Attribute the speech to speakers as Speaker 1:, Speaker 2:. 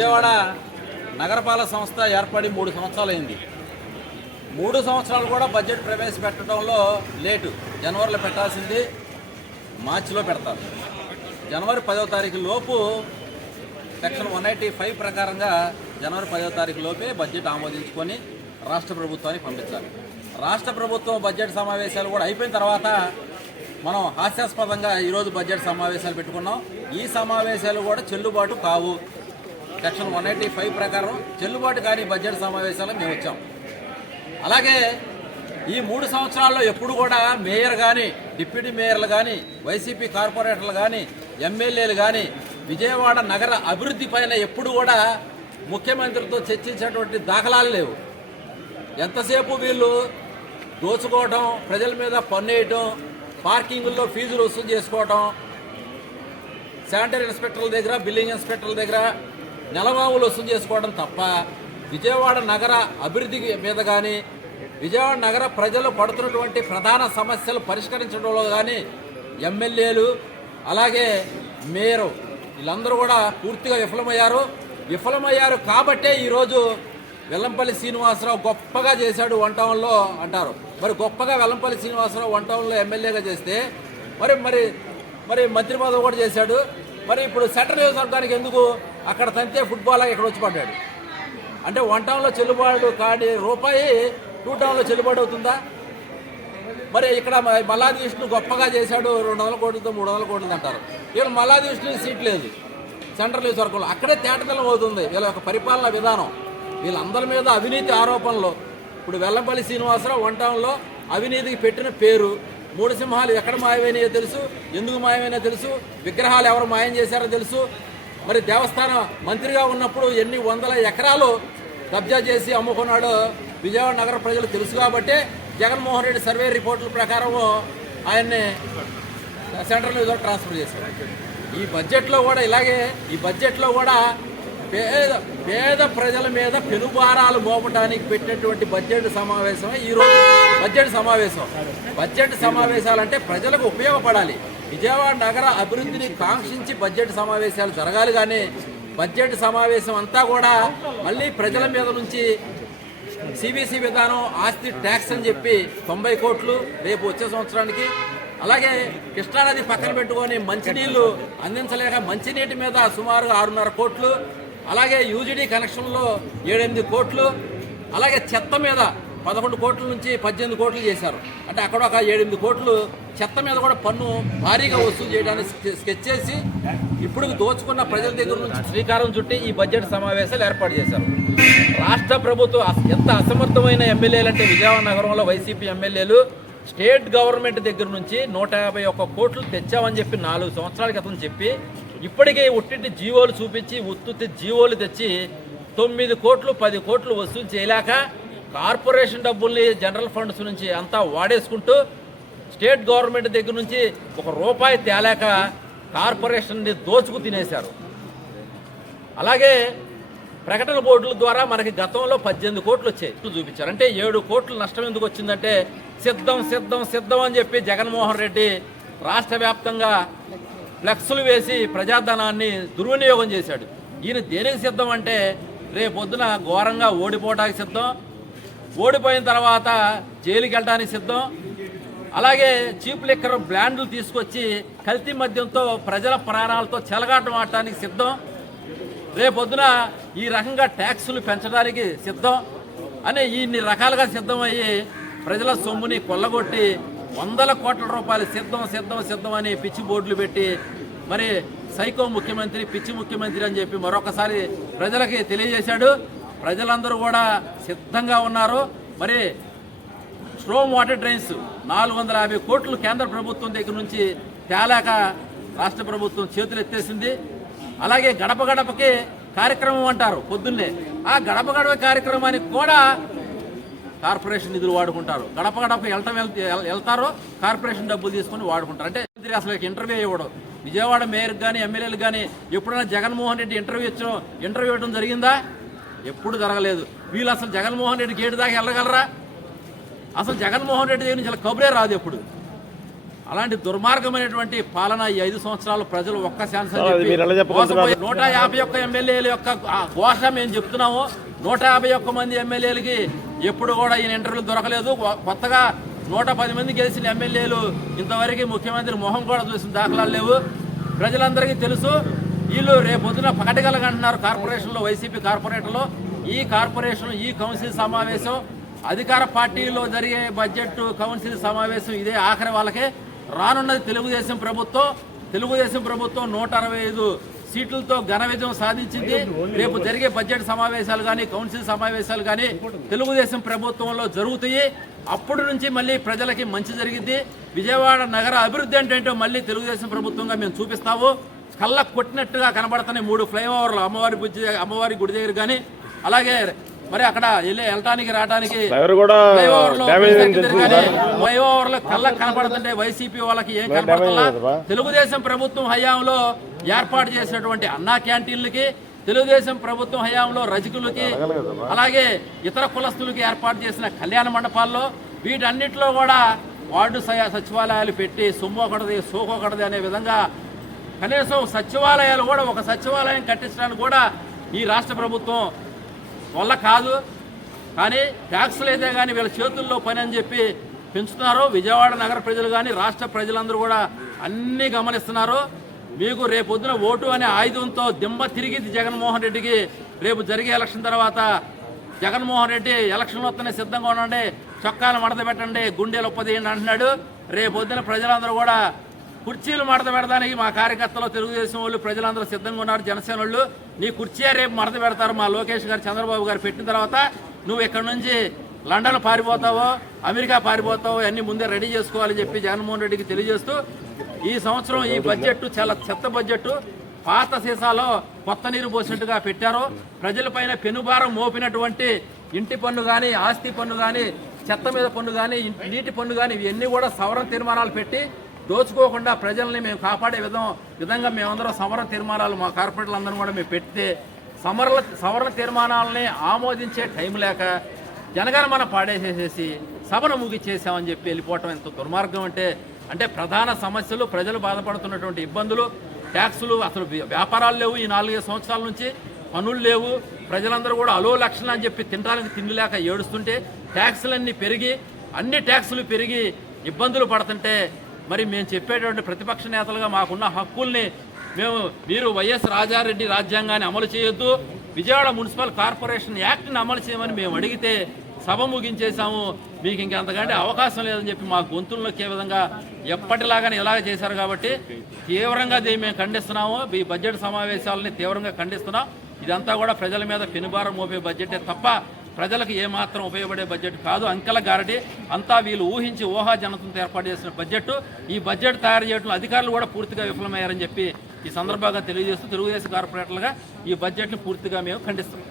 Speaker 1: విజయవాడ నగరపాలక సంస్థ ఏర్పడి మూడు సంవత్సరాలైంది. మూడు సంవత్సరాలు కూడా బడ్జెట్ ప్రవేశపెట్టడంలో లేటు. జనవరిలో పెట్టాల్సింది మార్చిలో పెడతారు. జనవరి పదవ తారీఖు లోపు సెక్షన్ వన్ ఎయిటీ ఫైవ్ ప్రకారంగా జనవరి పదవ తారీఖు లోపే బడ్జెట్ ఆమోదించుకొని రాష్ట్ర ప్రభుత్వానికి పంపించాలి. రాష్ట్ర ప్రభుత్వం బడ్జెట్ సమావేశాలు కూడా అయిపోయిన తర్వాత మనం హాస్యాస్పదంగా ఈరోజు బడ్జెట్ సమావేశాలు పెట్టుకున్నాం. ఈ సమావేశాలు కూడా చెల్లుబాటు కావు. సెక్షన్ వన్ ఎయిటీ ఫైవ్ ప్రకారం చెల్లుబాటు కాని బడ్జెట్ సమావేశాలు మేము వచ్చాం. అలాగే ఈ మూడు సంవత్సరాల్లో ఎప్పుడు కూడా మేయర్ కానీ డిప్యూటీ మేయర్లు కానీ వైసీపీ కార్పొరేటర్లు కానీ ఎమ్మెల్యేలు కానీ విజయవాడ నగర అభివృద్ధి పైన ఎప్పుడు కూడా ముఖ్యమంత్రితో చర్చించేటువంటి దాఖలాలు లేవు. ఎంతసేపు వీళ్ళు దోచుకోవటం ప్రజల మీద పన్నేయటం పార్కింగుల్లో ఫీజులు వసూలు చేసుకోవటం శానిటరీ ఇన్స్పెక్టర్ల దగ్గర బిల్డింగ్ ఇన్స్పెక్టర్ల దగ్గర నెలవాములు వసూలు చేసుకోవడం తప్ప విజయవాడ నగర అభివృద్ధి మీద కానీ విజయవాడ నగర ప్రజలు పడుతున్నటువంటి ప్రధాన సమస్యలు పరిష్కరించడంలో కానీ ఎమ్మెల్యేలు అలాగే మేయరు వీళ్ళందరూ కూడా పూర్తిగా విఫలమయ్యారు. విఫలమయ్యారు కాబట్టే ఈరోజు వెల్లంపల్లి శ్రీనివాసరావు గొప్పగా చేశాడు వన్ టౌన్లో అంటారు. మరి గొప్పగా వెల్లంపల్లి శ్రీనివాసరావు వన్ టౌన్లో ఎమ్మెల్యేగా చేస్తే మరి మరి మరి మంత్రి పదవి కూడా చేశాడు. మరి ఇప్పుడు సెంట్రల్ నియోజకవర్గానికి ఎందుకు అక్కడ తంతే ఫుట్బాల్ ఇక్కడ వచ్చి పడ్డాడు. అంటే వన్ టౌన్లో చెల్లుబాటు కాని రూపాయి టూ టౌన్లో చెల్లుబాటు అవుతుందా? మరి ఇక్కడ మ- మల్లాది విష్ణు గొప్పగా చేశాడు రెండు వందల కోట్లతో మూడు వందల కోట్లు అంటారు. వీళ్ళు మల్లాది విష్ణు సీట్ లేదు. సెంట్రల్ నియోజకవర్గంలో అక్కడే తేటతలం అవుతుంది. వీళ్ళ యొక్క పరిపాలన విధానం. వీళ్ళందరి మీద అవినీతి ఆరోపణలు. ఇప్పుడు వెల్లంపల్లి శ్రీనివాసరావు వన్ టౌన్లో అవినీతికి పెట్టిన పేరు. మూడు సింహాలు ఎక్కడ మాయమైనాయో తెలుసు ఎందుకు మాయమైనా తెలుసు విగ్రహాలు ఎవరు మాయం చేశారో తెలుసు మరి దేవస్థాన మంత్రిగా ఉన్నప్పుడు ఎన్ని వందల ఎకరాలు కబ్జా చేసి అమ్ముకున్నాడో విజయవాడ నగర ప్రజలు తెలుసు కాబట్టి జగన్మోహన్ రెడ్డి సర్వే రిపోర్టుల ప్రకారం ఆయన్ని సెంట్రల్ నియోజకవర్గం ట్రాన్స్ఫర్ చేశారు. ఈ బడ్జెట్లో కూడా ఇలాగే ఈ బడ్జెట్లో కూడా పేద పేద ప్రజల మీద పెనుభారాలు మోపడానికి పెట్టినటువంటి బడ్జెట్ సమావేశమే ఈరోజు బడ్జెట్ సమావేశం. బడ్జెట్ సమావేశాలంటే ప్రజలకు ఉపయోగపడాలి. విజయవాడ నగర అభివృద్ధిని కాంక్షించి బడ్జెట్ సమావేశాలు జరగాలి కానీ బడ్జెట్ సమావేశం అంతా కూడా మళ్ళీ ప్రజల మీద నుంచి సిబిసి విధానం ఆస్తి ట్యాక్స్ అని చెప్పి తొంభై కోట్లు రేపు వచ్చే సంవత్సరానికి. అలాగే కృష్ణానది పక్కన పెట్టుకొని మంచినీళ్ళు అందించలేక మంచినీటి మీద సుమారు ఆరున్నర కోట్లు అలాగే యూజీడీ కనెక్షన్లో ఏడెనిమిది కోట్లు అలాగే చెత్త మీద పదకొండు కోట్ల నుంచి పద్దెనిమిది కోట్లు చేశారు. అంటే అక్కడ ఒక ఏడెనిమిది కోట్లు చెత్త మీద కూడా పన్ను భారీగా వసూలు చేయడానికి స్కె- స్కెచ్ చేసి ఇప్పుడు దోచుకున్న ప్రజల దగ్గర నుంచి శ్రీకారం చుట్టి ఈ బడ్జెట్ సమావేశాలు ఏర్పాటు చేశారు. రాష్ట్ర ప్రభుత్వం ఎంత అసమర్థమైన ఎమ్మెల్యేలు అంటే విజయవాడ నగరంలో వైసీపీ ఎమ్మెల్యేలు స్టేట్ గవర్నమెంట్ దగ్గర నుంచి నూట యాభై ఒక్క కోట్లు తెచ్చామని చెప్పి నాలుగు సంవత్సరాల క్రితం చెప్పి ఇప్పటికే ఉట్టింటి జీవోలు చూపించి ఉత్తుత్తి జీవోలు తెచ్చి తొమ్మిది కోట్లు పది కోట్లు వసూలు చేయలేక కార్పొరేషన్ డబ్బుల్ని జనరల్ ఫండ్స్ నుంచి అంతా వాడేసుకుంటూ స్టేట్ గవర్నమెంట్ దగ్గర నుంచి ఒక రూపాయి తేలేక కార్పొరేషన్ని దోచుకు తినేశారు. అలాగే ప్రకటన బోర్డుల ద్వారా మనకి గతంలో పద్దెనిమిది కోట్లు వచ్చాయి. చూపించారు. అంటే ఏడు కోట్లు నష్టం ఎందుకు వచ్చిందంటే సిద్ధం సిద్ధం సిద్ధం అని చెప్పి జగన్మోహన్ రెడ్డి రాష్ట్ర వ్యాప్తంగా ఫ్లెక్సులు వేసి ప్రజాధనాన్ని దుర్వినియోగం చేశాడు. ఈయన దేనికి సిద్ధం అంటే రేపొద్దున ఘోరంగా ఓడిపోవడానికి సిద్ధం ఓడిపోయిన తర్వాత జైలుకి వెళ్ళడానికి సిద్ధం. అలాగే చీప్ లిక్కర్ బ్లాండ్లు తీసుకొచ్చి కల్తీ మద్యంతో ప్రజల ప్రాణాలతో చెలగాటం ఆడటానికి సిద్ధం. రేపొద్దున ఈ రకంగా ట్యాక్సులు పెంచడానికి సిద్ధం. అని ఇన్ని రకాలుగా సిద్ధమయ్యి ప్రజల సొమ్ముని కొల్లగొట్టి వందల కోట్ల రూపాయలు సిద్ధం సిద్ధం సిద్ధం అని పిచ్చి బోర్డులు పెట్టి మరి సైకో ముఖ్యమంత్రి పిచ్చి ముఖ్యమంత్రి అని చెప్పి మరొకసారి ప్రజలకి తెలియజేశాడు. ప్రజలందరూ కూడా సిద్ధంగా ఉన్నారు. మరి స్ట్రోమ్ వాటర్ డ్రైన్స్ నాలుగు వందల యాభై కోట్లు కేంద్ర ప్రభుత్వం దగ్గర నుంచి తేలాక రాష్ట్ర ప్రభుత్వం చేతులు ఎత్తేసింది. అలాగే గడప గడపకి కార్యక్రమం అంటారు పొద్దున్నే. ఆ గడప గడప కార్యక్రమానికి కూడా కార్పొరేషన్ నిధులు వాడుకుంటారు. గడప గడప వెళ్ళటం వెళ్తారో కార్పొరేషన్ డబ్బులు తీసుకొని వాడుకుంటారు. అంటే మంత్రి అసలు ఇంటర్వ్యూ ఇవ్వడం. విజయవాడ మేయర్ కానీ ఎమ్మెల్యేలు కానీ ఎప్పుడైనా జగన్మోహన్ రెడ్డి ఇంటర్వ్యూ ఇచ్చడం ఇంటర్వ్యూ ఇవ్వడం జరిగిందా? ఎప్పుడు జరగలేదు. వీళ్ళు అసలు జగన్మోహన్ రెడ్డి గేటు దాకా వెళ్ళగలరా? అసలు జగన్మోహన్ రెడ్డి దగ్గర నుంచి ఇలా కబురే రాదు ఎప్పుడు. అలాంటి దుర్మార్గమైనటువంటి పాలన ఈ ఐదు సంవత్సరాలు ప్రజలు ఒక్క ఛాన్స్ నూట యాభై ఒక్క ఎమ్మెల్యేల యొక్క ఘోష మేము చెప్తున్నాము. నూట యాభై ఒక్క మంది ఎమ్మెల్యేలకి ఎప్పుడు కూడా ఈయన ఇంటర్వ్యూలు దొరకలేదు. కొత్తగా నూట పది మంది గెలిచిన ఎమ్మెల్యేలు ఇంతవరకు ముఖ్యమంత్రి మొహం కూడా చూసిన దాఖలాలు లేవు. ప్రజలందరికీ తెలుసు. వీళ్ళు రేపు పొద్దున పకటగలగంటున్నారు కార్పొరేషన్లో వైసీపీ కార్పొరేటర్లో. ఈ కార్పొరేషన్ ఈ కౌన్సిల్ సమావేశం అధికార పార్టీలో జరిగే బడ్జెట్ కౌన్సిల్ సమావేశం ఇదే ఆఖరి వాళ్ళకే. రానున్నది తెలుగుదేశం ప్రభుత్వం. తెలుగుదేశం ప్రభుత్వం నూట అరవై ఐదు సీట్లతో ఘన విజయం సాధించింది. రేపు జరిగే బడ్జెట్ సమావేశాలు కానీ కౌన్సిల్ సమావేశాలు కానీ తెలుగుదేశం ప్రభుత్వంలో జరుగుతాయి. అప్పటి నుంచి మళ్ళీ ప్రజలకి మంచి జరిగింది. విజయవాడ నగర అభివృద్ధి అంటే మళ్ళీ తెలుగుదేశం ప్రభుత్వంగా మేము చూపిస్తాము. కళ్ళ కొట్టినట్టుగా కనబడుతున్నాయి మూడు ఫ్లైఓవర్లు. అమ్మవారి బుజ్జి అమ్మవారి గుడి దగ్గర కానీ అలాగే మరి అక్కడ వెళ్ళి వెళ్ళటానికి రావడానికి ఫ్లైఓవర్లో కళ్ళకు కనబడుతుంటే వైసీపీ వాళ్ళకి ఏం
Speaker 2: కదపా?
Speaker 1: తెలుగుదేశం ప్రభుత్వం హయాంలో ఏర్పాటు చేసినటువంటి అన్నా క్యాంటీన్లకి తెలుగుదేశం ప్రభుత్వం హయాంలో రజకులకి అలాగే ఇతర కులస్తులకి ఏర్పాటు చేసిన కళ్యాణ మండపాల్లో వీటన్నిటిలో కూడా వార్డు సయ- సచివాలయాలు పెట్టి సొమ్ము ఒకటిది సోకు ఒకటిది అనే విధంగా కనీసం సచివాలయాలు కూడా ఒక సచివాలయం కట్టించడానికి కూడా ఈ రాష్ట్ర ప్రభుత్వం వల్ల కాదు. కానీ ట్యాక్సులు అయితే కానీ వీళ్ళ చేతుల్లో పని అని చెప్పి పెంచుతున్నారు. విజయవాడ నగర ప్రజలు కానీ రాష్ట్ర ప్రజలందరూ కూడా అన్నీ గమనిస్తున్నారు. మీకు రేపొద్దున ఓటు అనే ఆయుధంతో దిమ్మ తిరిగి జగన్మోహన్ రెడ్డికి రేపు జరిగే ఎలక్షన్ తర్వాత జగన్మోహన్ రెడ్డి ఎలక్షన్లు వస్తేనే సిద్ధంగా ఉండండి చొక్కాలు మడత పెట్టండి గుండెలు ఉప్పదీయండి అంటున్నాడు. రేపొద్దున ప్రజలందరూ కూడా కుర్చీలు మడత పెడదానికి మా కార్యకర్తలు తెలుగుదేశం వాళ్ళు ప్రజలందరూ సిద్ధంగా ఉన్నారు. జనసేన వాళ్ళు నీ కుర్చీ రేపు మడత పెడతారు. మా లోకేష్ గారు చంద్రబాబు గారు పెట్టిన తర్వాత నువ్వు ఇక్కడ నుంచి లండన్ పారిపోతావో అమెరికా పారిపోతావో అన్ని ముందే రెడీ చేసుకోవాలని చెప్పి జగన్మోహన్ రెడ్డికి తెలియజేస్తూ ఈ సంవత్సరం ఈ బడ్జెట్ చాలా చెత్త బడ్జెట్ పాత సీసాలో కొత్త నీరు పోసినట్టుగా పెట్టారు. ప్రజలపైన పెనుభారం మోపినటువంటి ఇంటి పన్ను కానీ ఆస్తి పన్ను కానీ చెత్త మీద పన్ను కానీ నీటి పన్ను కానీ ఇవన్నీ కూడా సవరణ తీర్మానాలు పెట్టి దోచుకోకుండా ప్రజల్ని మేము కాపాడే విధం విధంగా మేమందరం సమర తీర్మానాలు మా కార్పొరేటర్లందరూ కూడా మేము పెడితే సమరల సవరణ తీర్మానాలని ఆమోదించే టైం లేక జనగణమన పాడేసేసేసి సభను ముగిచ్చేసామని చెప్పి వెళ్ళిపోవటం ఎంత దుర్మార్గం అంటే అంటే ప్రధాన సమస్యలు ప్రజలు బాధపడుతున్నటువంటి ఇబ్బందులు ట్యాక్సులు అసలు వ్యాపారాలు లేవు ఈ నాలుగైదు సంవత్సరాల నుంచి పనులు లేవు ప్రజలందరూ కూడా అలో లక్షణ అని చెప్పి తినడానికి తిండి లేక ఏడుస్తుంటే ట్యాక్సులన్నీ పెరిగి అన్ని ట్యాక్సులు పెరిగి ఇబ్బందులు పడుతుంటే మరి మేము చెప్పేటువంటి ప్రతిపక్ష నేతలుగా మాకున్న హక్కుల్ని మేము మీరు వైఎస్ రాజారెడ్డి రాజ్యాంగాన్ని అమలు చేయొద్దు. విజయవాడ మున్సిపల్ కార్పొరేషన్ యాక్ట్ని అమలు చేయమని మేము అడిగితే సభ ముగించేశాము. మీకు ఇంకంతకంటే అవకాశం లేదని చెప్పి మా గొంతులు నొక్కే విధంగా ఎప్పటిలాగానే ఇలాగ చేశారు కాబట్టి తీవ్రంగా దీన్ని మేము ఖండిస్తున్నాము. ఈ బడ్జెట్ సమావేశాలని తీవ్రంగా ఖండిస్తున్నాం. ఇదంతా కూడా ప్రజల మీద పెనుభారం మోపే బడ్జెటే తప్ప ప్రజలకు ఏమాత్రం ఉపయోగపడే బడ్జెట్ కాదు. అంకెల గారటి అంతా వీళ్ళు ఊహించి ఊహాజనతంతో ఏర్పాటు చేసిన బడ్జెట్ ఈ బడ్జెట్ తయారు చేయడంలో అధికారులు కూడా పూర్తిగా విఫలమయ్యారని చెప్పి ఈ సందర్భంగా తెలియజేస్తూ తెలుగుదేశం కార్పొరేటర్లుగా ఈ బడ్జెట్ని పూర్తిగా మేము ఖండిస్తాం